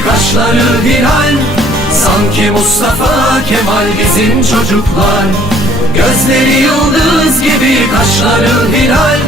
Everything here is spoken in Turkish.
gibi kaşları hilal, sanki Mustafa Kemal bizim çocuklar. Gözleri yıldız gibi kaşları hilal,